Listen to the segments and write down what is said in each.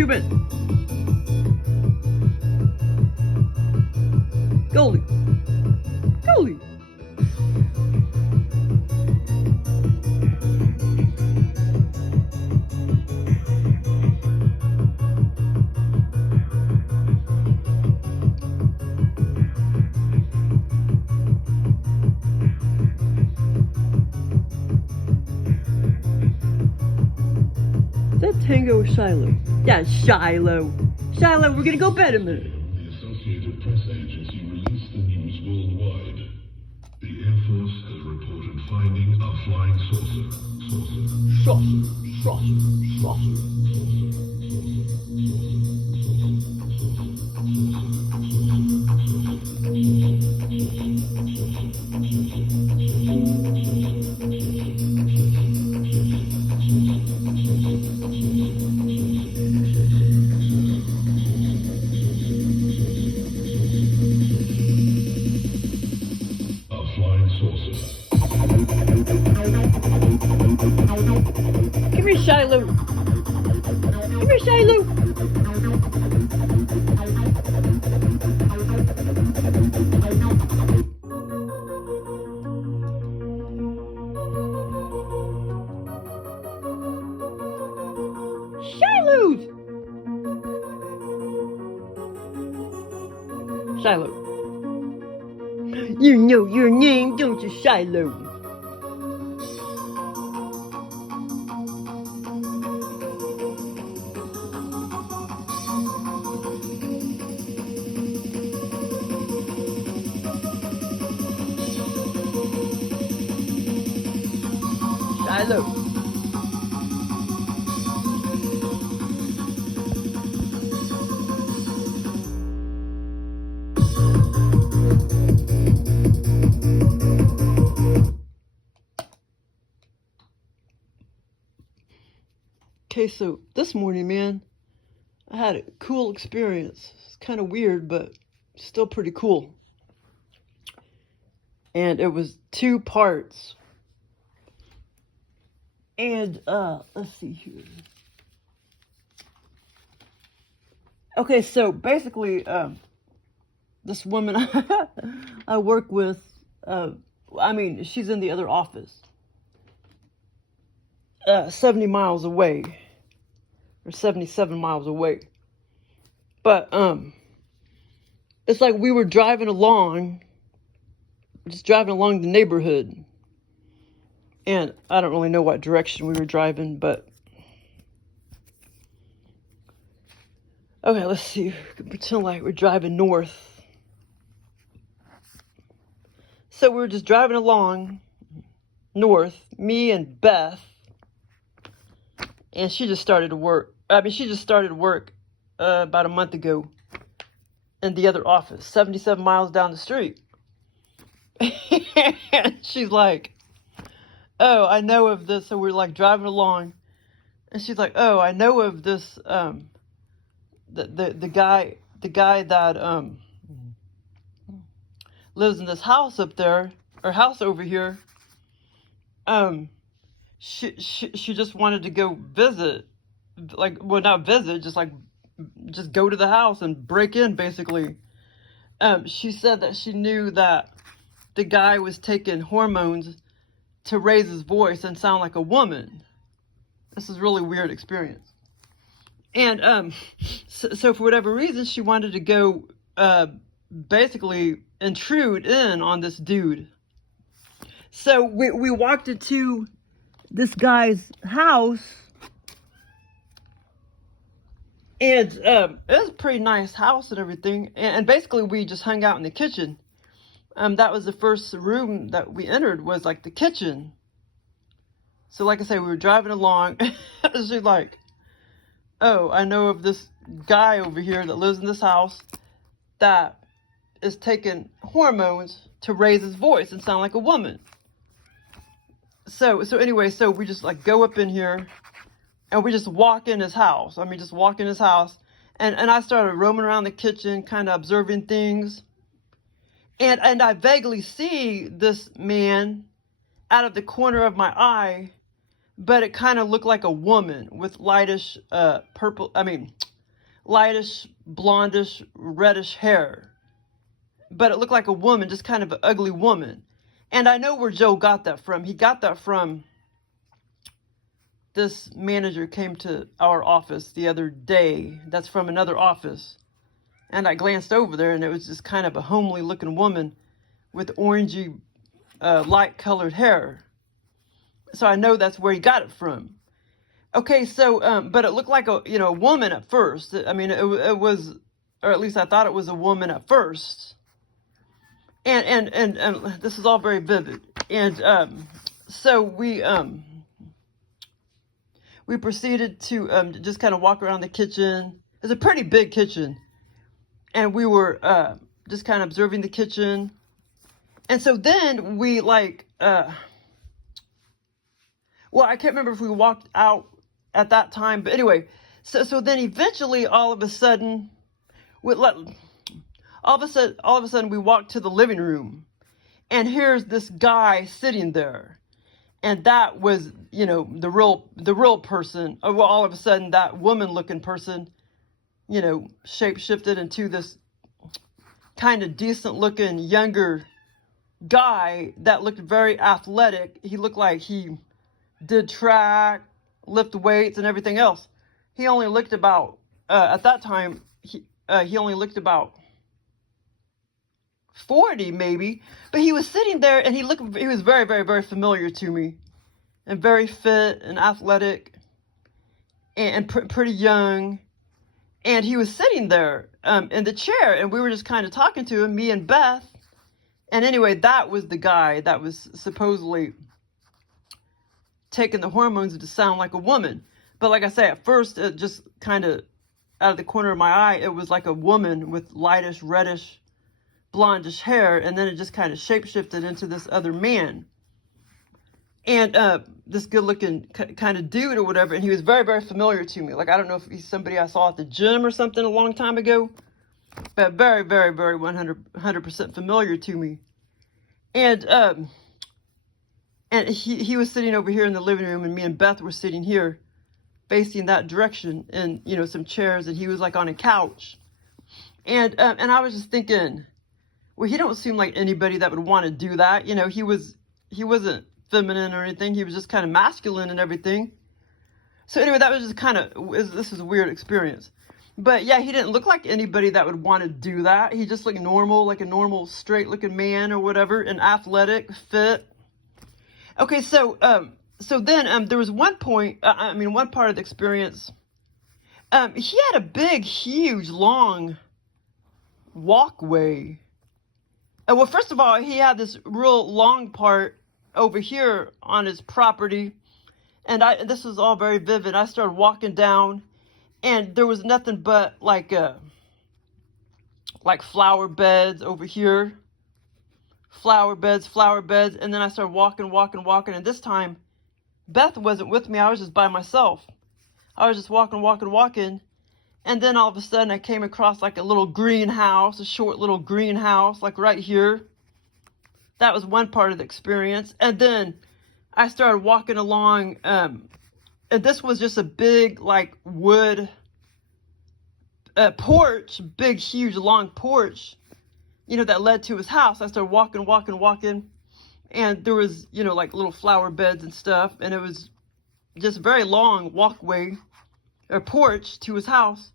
you been? Goalie. Goalie. That Tango or Shiloh? Yeah, Shiloh. Shiloh, we're gonna go bed in a minute. The Associated Press Agency released the news worldwide. The Air Force has reported finding a flying saucer. Come here, Shiloh. Come here, Shiloh. Shiloh. Shiloh. You know your name, don't you, Shiloh? Shiloh. Okay, so this morning, man, I had a cool experience. It's kind of weird, but still pretty cool. And it was 2 parts. And, let's see here. Okay, so basically, this woman I work with, I mean, she's in the other office. 70 miles away. Or 77 miles away. But, it's like we were driving along, just driving along the neighborhood. And I don't really know what direction we were driving, but... Okay, let's see. We can pretend like we're driving north. So we were just driving along north, me and Beth. And she just started to work. She just started work about a month ago in the other office, 77 miles down the street. And she's like, oh, I know of this. So we're like driving along. And she's like, oh, I know of this, the guy that lives in this house up there, or house over here. She just wanted to go visit, like, well, not visit, just go to the house and break in, basically. She said that she knew that the guy was taking hormones to raise his voice and sound like a woman. This is a really weird experience. And so for whatever reason, she wanted to go basically intrude in on this dude. So we walked into this guy's house, and it was a pretty nice house and everything. And basically we just hung out in the kitchen. That was the first room that we entered, was like the kitchen. So like I say, we were driving along. She's like, oh, I know of this guy over here that lives in this house that is taking hormones to raise his voice and sound like a woman. So anyway, so we just like go up in here and we just walk in his house. Just walk in his house. And I started roaming around the kitchen, kind of observing things. And I vaguely see this man out of the corner of my eye, but it kind of looked like a woman with lightish purple, lightish, blondish, reddish hair. But it looked like a woman, just kind of an ugly woman. And I know where Joe got that from. He got that from this manager came to our office the other day. That's from another office. And I glanced over there, and it was just kind of a homely looking woman with orangey, light colored hair. So I know that's where he got it from. Okay, so, but it looked like a, a woman at first. I mean, it was, or at least I thought it was a woman at first. And this is all very vivid. And, so we proceeded to, just kind of walk around the kitchen. It's a pretty big kitchen. And we were, just kind of observing the kitchen. And so then we well, I can't remember if we walked out at that time, but anyway, so then eventually all of a sudden we walked to the living room, and here's this guy sitting there, and that was, the real person. Well, all of a sudden that woman looking person, shape shifted into this kind of decent looking younger guy that looked very athletic. He looked like he did track, lift weights, and everything else. He only looked about, at that time, he only looked about 40 maybe, but he was sitting there, and he was very, very, very familiar to me, and very fit and athletic, and pretty young. And he was sitting there in the chair, and we were just kind of talking to him, me and Beth. And anyway, that was the guy that was supposedly taking the hormones to sound like a woman. But like I say, at first, it just kind of, out of the corner of my eye, it was like a woman with lightish, reddish, blondish hair. And then it just kind of shapeshifted into this other man. And this good-looking kind of dude or whatever. And he was very, very familiar to me. Like, I don't know if he's somebody I saw at the gym or something a long time ago. But very, very, very 100% familiar to me. And he was sitting over here in the living room, and me and Beth were sitting here facing that direction in, some chairs, and he was like on a couch. And I was just thinking, well, he don't seem like anybody that would want to do that. He wasn't feminine or anything. He was just kind of masculine and everything. So anyway, that was just this is a weird experience. But yeah, he didn't look like anybody that would want to do that. He just looked normal, like a normal straight looking man or whatever, and athletic, fit. Okay, so then there was one point, one part of the experience. He had a big, huge, long walkway. Well, first of all, he had this real long part over here on his property, and this was all very vivid. I started walking down, and there was nothing but like flower beds over here. Flower beds, and then I started walking, and this time, Beth wasn't with me. I was just by myself. I was just walking, and then all of a sudden I came across like a little greenhouse, a short little greenhouse, like right here. That was one part of the experience. And then I started walking along, and this was just a big, like, wood porch, big, huge, long porch, that led to his house. I started walking, and there was, like little flower beds and stuff, and it was just a very long walkway, or porch to his house.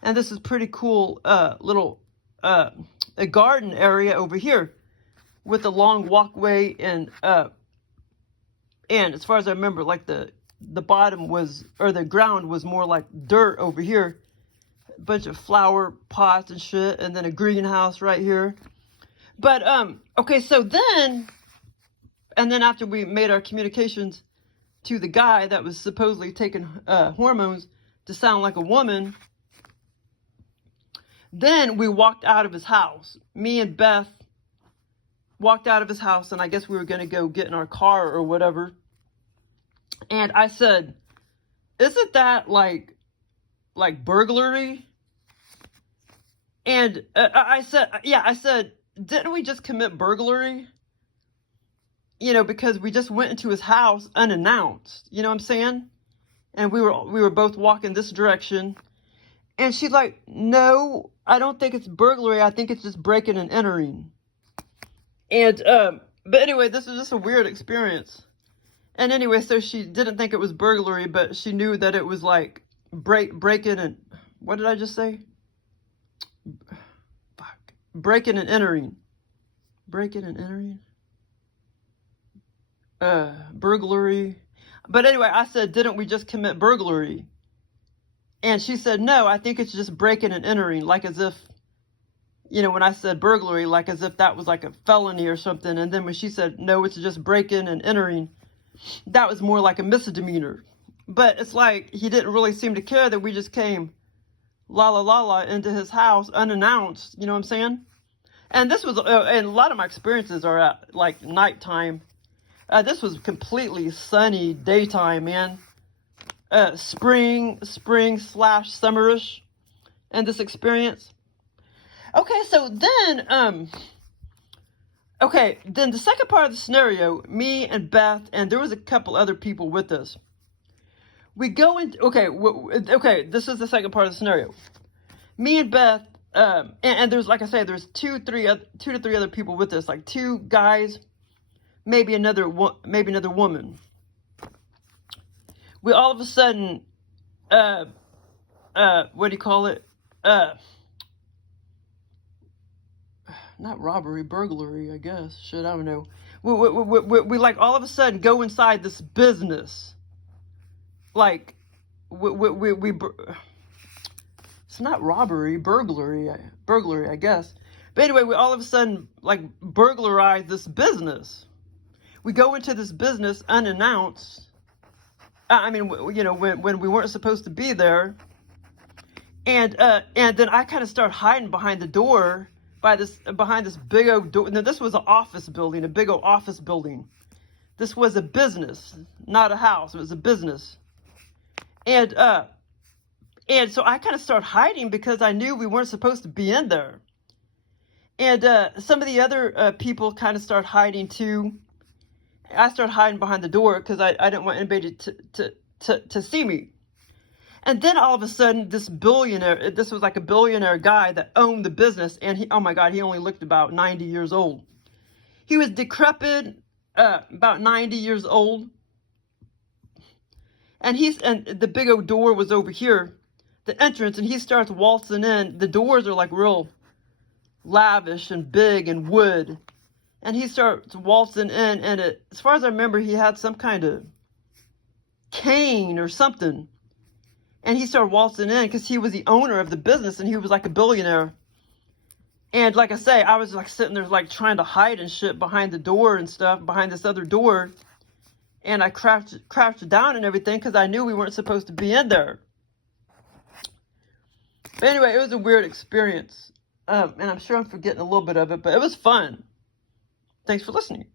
And this is pretty cool, little, a garden area over here with a long walkway, and as far as I remember, like the bottom was, or the ground was more like dirt over here. A bunch of flower pots and shit, and then a greenhouse right here. But, okay, so then, and then after we made our communications to the guy that was supposedly taking hormones to sound like a woman, then we walked out of his house. Me and Beth walked out of his house, and I guess we were going to go get in our car or whatever. And I said, isn't that like burglary? And I said, didn't we just commit burglary? Because we just went into his house unannounced. You know what I'm saying? And we were both walking this direction. And she's like, no, I don't think it's burglary. I think it's just breaking and entering. And, but anyway, this is just a weird experience. And anyway, so she didn't think it was burglary, but she knew that it was like breaking and, what did I just say? Fuck. Breaking and entering. Breaking and entering? Burglary. But anyway, I said, didn't we just commit burglary? And she said, no, I think it's just breaking and entering, like as if, you know, when I said burglary, like as if that was like a felony or something. And then when she said, no, it's just breaking and entering, that was more like a misdemeanor. But it's like he didn't really seem to care that we just came la la la la into his house unannounced, you know what I'm saying? And this was, and a lot of my experiences are at like nighttime. This was completely sunny daytime, man. Spring / summerish in this experience. Okay, so then, then the second part of the scenario, me and Beth, and there was a couple other people with us. We go into, okay, this is the second part of the scenario. Me and Beth, and there's, like I say, there's two to three other people with us, like 2 guys, maybe another woman. We all of a sudden, what do you call it? Not robbery, burglary, I guess. Shit, I don't know. We like all of a sudden go inside this business. Like, it's not robbery, burglary, I guess. But anyway, we all of a sudden like burglarize this business. We go into this business unannounced. I mean, you know, when we weren't supposed to be there. And then I kind of start hiding behind the door behind this big old door. Now, this was an office building, a big old office building. This was a business, not a house. It was a business. And so I kind of start hiding because I knew we weren't supposed to be in there. And some of the other people kind of start hiding too. I started hiding behind the door because I didn't want anybody to see me. And then all of a sudden, this was like a billionaire guy that owned the business. And he, oh my God, he only looked about 90 years old. He was decrepit, about 90 years old. And the big old door was over here, the entrance, and he starts waltzing in. The doors are like real lavish and big and wood. And he starts waltzing in, and as far as I remember, he had some kind of cane or something. And he started waltzing in because he was the owner of the business and he was like a billionaire. And like I say, I was like sitting there like trying to hide and shit behind the door and stuff, behind this other door. And I crouched down and everything because I knew we weren't supposed to be in there. But anyway, it was a weird experience. And I'm sure I'm forgetting a little bit of it, but it was fun. Thanks for listening.